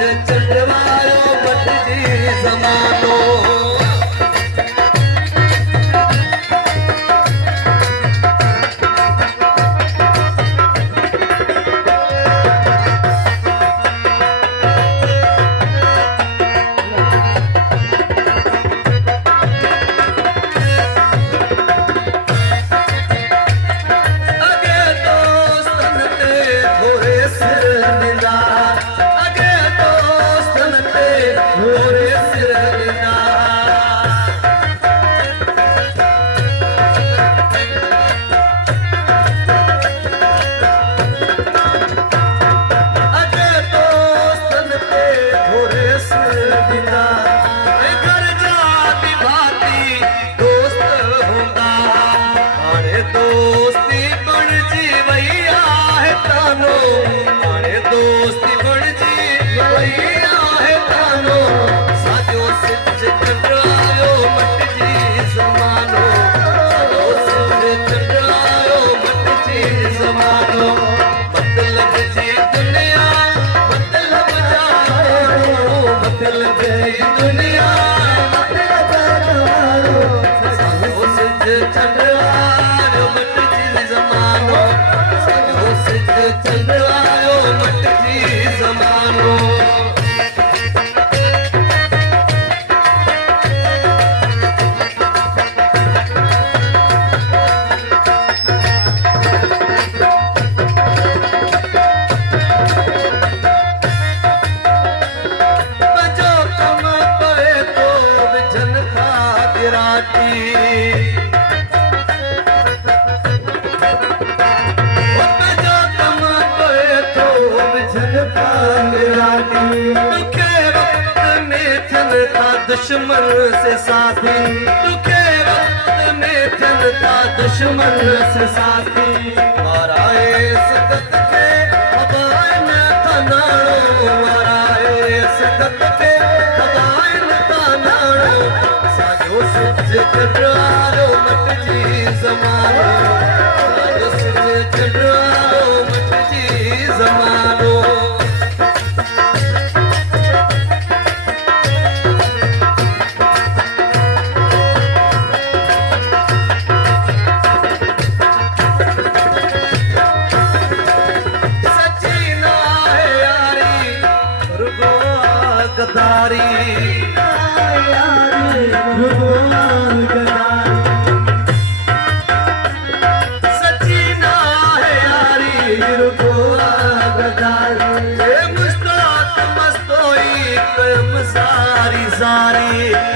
चंडवायो मट जी ज़मानो दुश्मन से साथी दुखे वक्त में चलता दुश्मन से साथी माराए सदत के हवाए में तनाड़ो माराए सदत के हवाए में तनाड़ो साजो सुज चंद्रारो मट जी ज़मानो साजो सुज चंद्रारो मट जी ज़मानो गदारी सच्ची ना है यारी गदारी मुस्तात मस्तोई कम सारी सारी